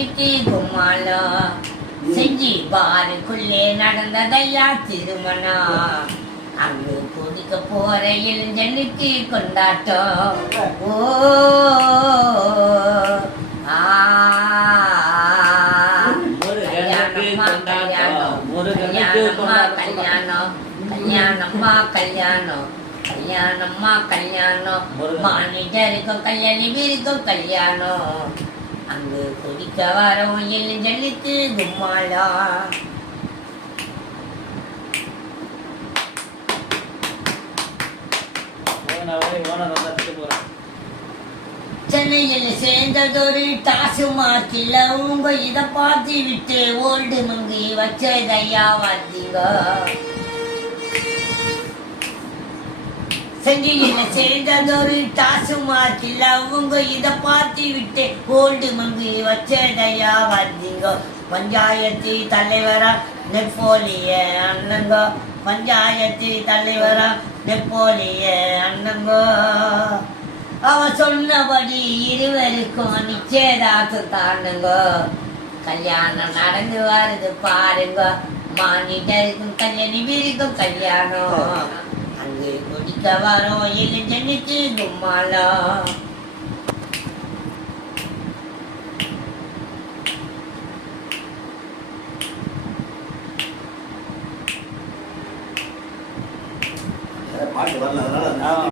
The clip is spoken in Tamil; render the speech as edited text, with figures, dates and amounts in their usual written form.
ஜன்னிக்கு கும்மாளம் செஞ்சு பாருக்குள்ளே நடந்ததையா திருமணம் அங்கு குடிக்க போற இளைஞனுக்கு கொண்டாட்டம் ஓ கல்யாணம்மா கல்யாணம் கல்யாணம்மா கல்யாணம் மானிட்டருக்கும் கல்யாணி வீருக்கும் கல்யாணம் அங்கு குடிக்க வரோம் இளைஞனுக்கு கும்மாளம் சென்னையில் சேர்ந்ததொரு டாஸ்மார்க்கில் உங்க இதை பார்த்து விட்டு ஓல்டு மங்கி வச்சதையா வந்தீங்க சென்னையில் சேர்ந்ததொரு டாஸ்மார்க்கில் உங்க இதை பார்த்து விட்டு ஓல்டு மங்கி வச்சதையா வந்தீங்க பஞ்சாயத்து தலைவரா நெப்போலிய அண்ணங்க பஞ்சாயத்து தலைவரா நெப்போலிய அண்ணங்க அவ சொன்னபடி இருவருக்கும் நிச்சயதார்த்தம் தாண்டுங்க கல்யாணம் நடந்து வருது பாருங்க மானிட்டருக்கும் கல்யாணி வீருக்கும் கல்யாணம் அங்கு குடிக்க வரோம் இளைஞனுக்கு கும்மாளம் பாட்டு வரல அதனால